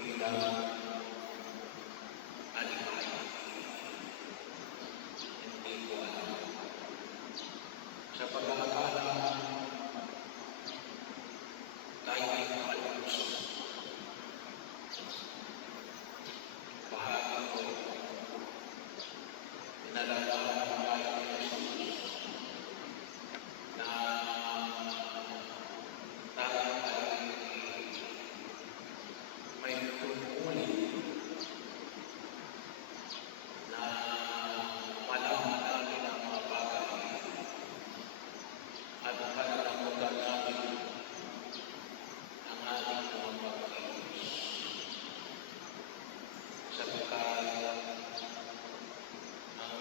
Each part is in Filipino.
bilang alipay. Hindi ko alam. Sa pag-aakala, tayo ay nakaluso. Bahagi ko, pinalalaman tayo ng Jesus na tayo ay may tungkulin na malaman namin ang mga bagay at pananamutan namin ang ating mga pag-ibig. Sapagkat ang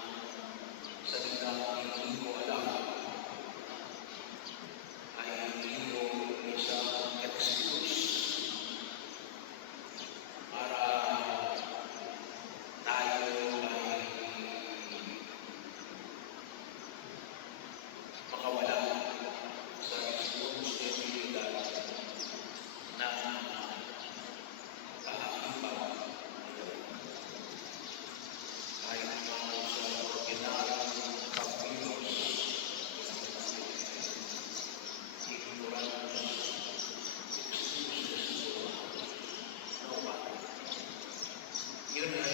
salitang hindi ko alam ay hindi ko isang excuse para tayo ay makawala sa responsibilidad na kaakibat kahit naman sa ordinaryong pagkilos, ignorance, excuses, no ba? Yun ay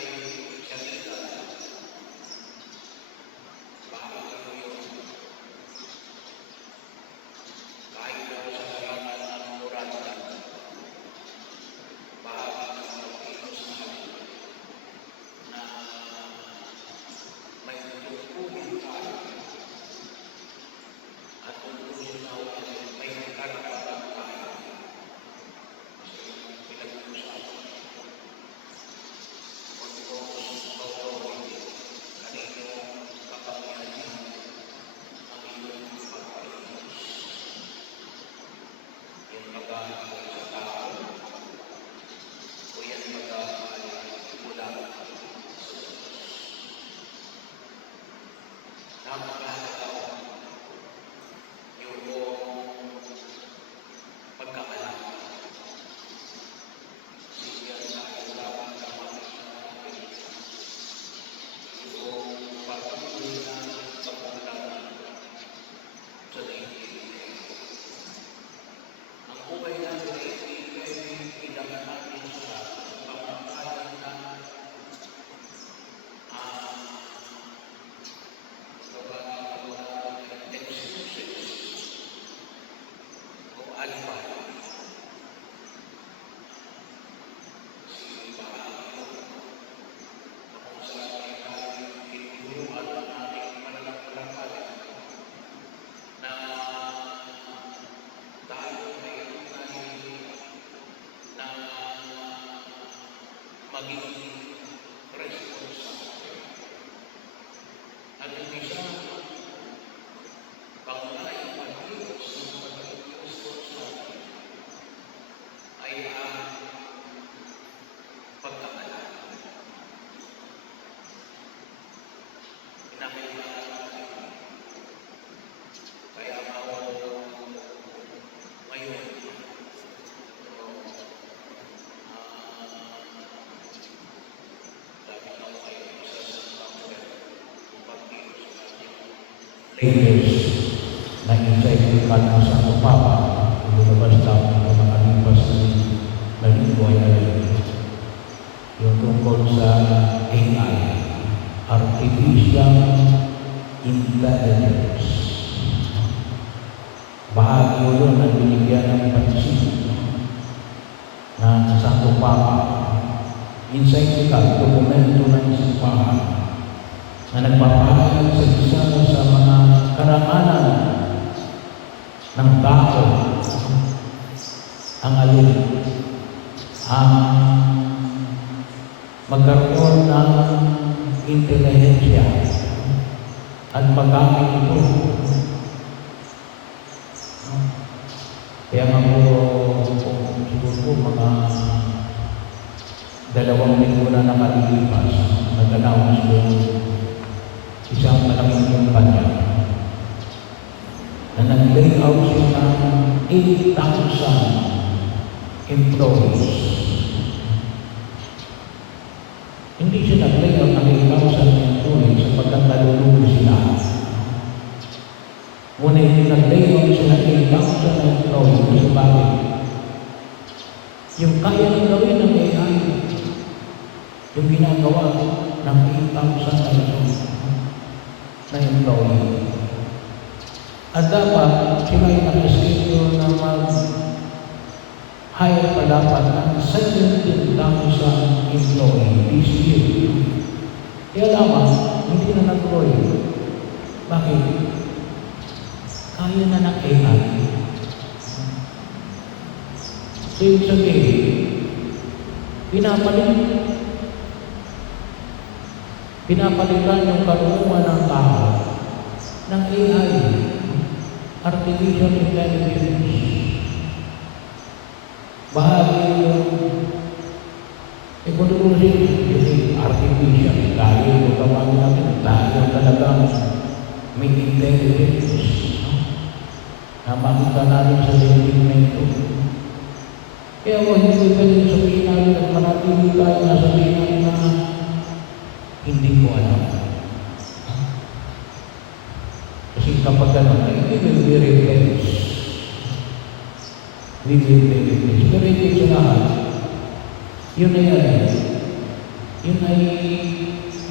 salita. Bahagi ko yun. Kahit na sa larangan ng moralidad, bahagi ng pagkilos namin na may tungkulin tayo at tungkulin na may karapatan tayo sa yung pinag-uusapan. Control authority, kaninong kapangyarihan ang iyong pagkilos. Yung mag-aalala sa tao o yan mag-aalala mula sa Diyos. Napakahalaga yung pagkakala. Siya tayo dapat naman yung pagpapuli na pagkakala sa daigdig. Ang buhay natin ay ilang natin sa pamamayan na excuses o alipay. Sige bahagi ko na kung saan ay tayo tinuturuan ang ating pananampalataya na tayo ay na maging responsable. At hindi siya pangunay pag-iwas ng pagiging responsable ay ang pagkakala. Pinakailangan natin. Kaya ako ngayon, sabi na ko kayo isa sa mga pag-iwas natin. Ladies, nag-insight ka ng Santo Papa, lumabas lang ng makalipas na linggo ay yung tungkol sa AI, Artificial Intelligence. Bahagi yun na binigyan ng pansin ng Santo Papa. Encyclical, dokumento ng simbahan na nagpapahayag sa isa sa mga karangalan ng tao ang alin ang magkaroon ng intelihensya at magamit ito. Kaya nga po, siguro mga 2 linggo na nakalilipas, nag-announce yung isang malaking kumpanya na nag-lay out siya ng 8,000 employees nag-layout ng 8,000 employees sapagkat nalulugi sila. Ngunit nag-layout sila ng 8,000 employees kasi bakit? Yung kaya nang gawin ng AI, yung ginagawa ng 8,000 na employee. At dapat sila ay nakaschedule na mag-hire pa dapat ng 17,000 employee this year. Kaya lamang, hindi na natuloy. Bakit? Kaya na ng AI. So, ibig sabihin, pinapalitan yung karunungan ng tao ng AI, artificial intelligence. Bahagi yung ekonomiya, yung artificial, dahil yung tawagin natin, dahil talagang may intelligence. Na makita natin sa dating na ito. Kaya kung hindi ko pwede sabihin natin at manatili tayo na sabihin natin na hindi ko alam. Kasi kapag gano'n, ay we will be replaced. We will be replaced. Pero hindi sa lahat, yun ay alin. Yun ay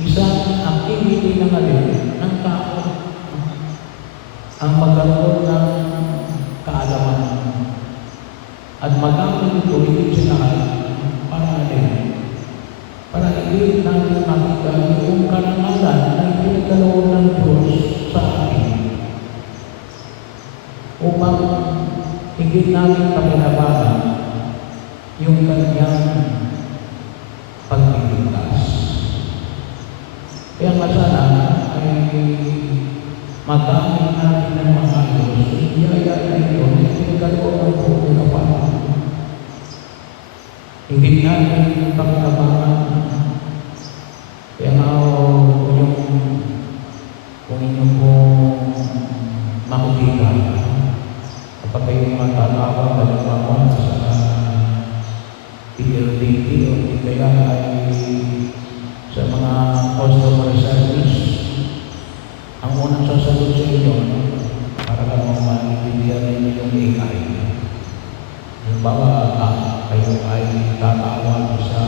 isang activity ng alin, ng tao. Ang magkaroon ng kaalaman. At magamit ito, hindi sa lahat, para alin. Para hindi natin makita yung karangalan na pinagkaloob ng Diyos sa atin. Upang higit namin pakinabangan yung kanyang pagpipintas. Kaya nga sana ay magamit natin ng maayos yung biyaya na ito na pinagkaloob ng buong kapatid. Higit natin pakinabangan. Kaya nga kung inyong pong makikita, kapag kayo matatawag halimbawa sa PLDT o di kaya ay sa mga customer service, ang unang sasagot sa inyo para lang maintindihan ninyo yung AI. Halimbawa, kayo ay tatawag sa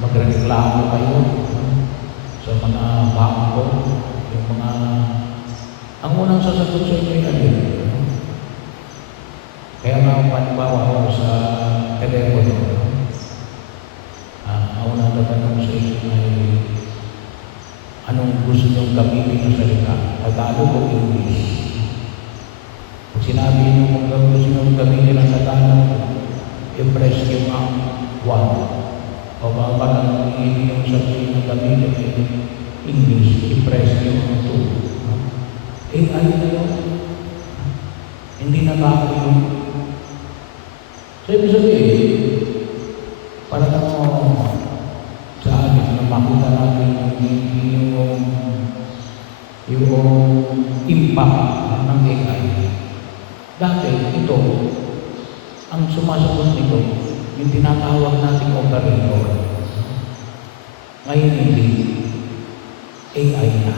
magreklamo kayo sa mga bangko, yung mga ang unang sasagot sa inyo ay alin. Kaya nga panibawa ako sa telepono, ang unang tatanong sa inyo ay anong gusto niyong gamitin ng salita, Tagalog o English. Kung sinabi niyo kung gusto niyong gamitin ng Tagalog, i-press yung ang 1. O baka lang hindi yung sabihin ng gamitin ng English, i-press yung 2. AI na yun. Hindi na bako yun. So, ibig sabihin, para lang sa akin na makita natin yung impact ng AI. Dati, ito, ang sumasagot nito, yung tinatawag nating operator. Ngayon hindi. AI na.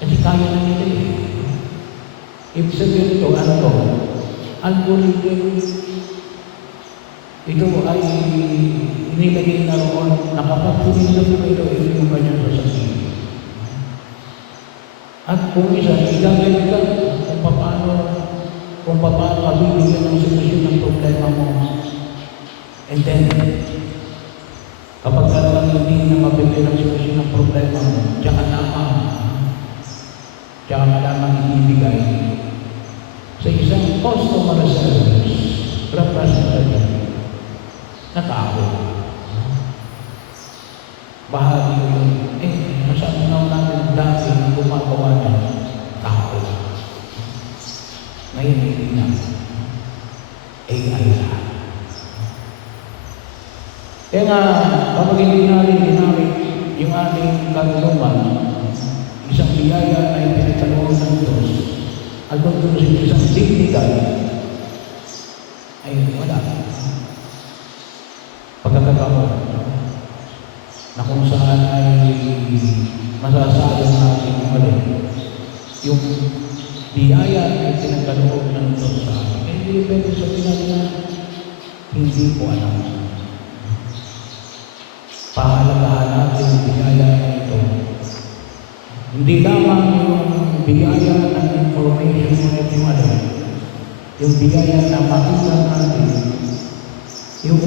Kasi kaya na nila eh. Ibig sabihin ito, ano to? Algorithm. Ito ay nilagay na roon na kapag pinilog mo ito yung kanyang sasabihin. At kung isa, igagawin ka kung paano mabibigyan ng solusyon ng problema mo. And then, kapag talagang hindi na mabibigyan ng solusyon ng problema mo, tsaka lamang ibibigay sa isang customer service representative na tao. Bahagi yun. Masabi na natin dati ang gumagawa ng tao. Ngayon hindi na. AI na. Kaya nga, kapag hindi natin ginamit yung ating kaluluman, isang biyaya na ipinagkaloob ng Diyos, at kung isang dignidad, ay wala. Pagkakataon, na kung saan ay masasayang natin yung mali. Yung biyaya na pinagkaloob ng Diyos sa atin. Hindi pwede sabihin na hindi ko alam. Pahalagahan natin yung biyaya na ito. Hindi lamang yung biyaya ng information na ito mali. Yung biyaya na makita natin yung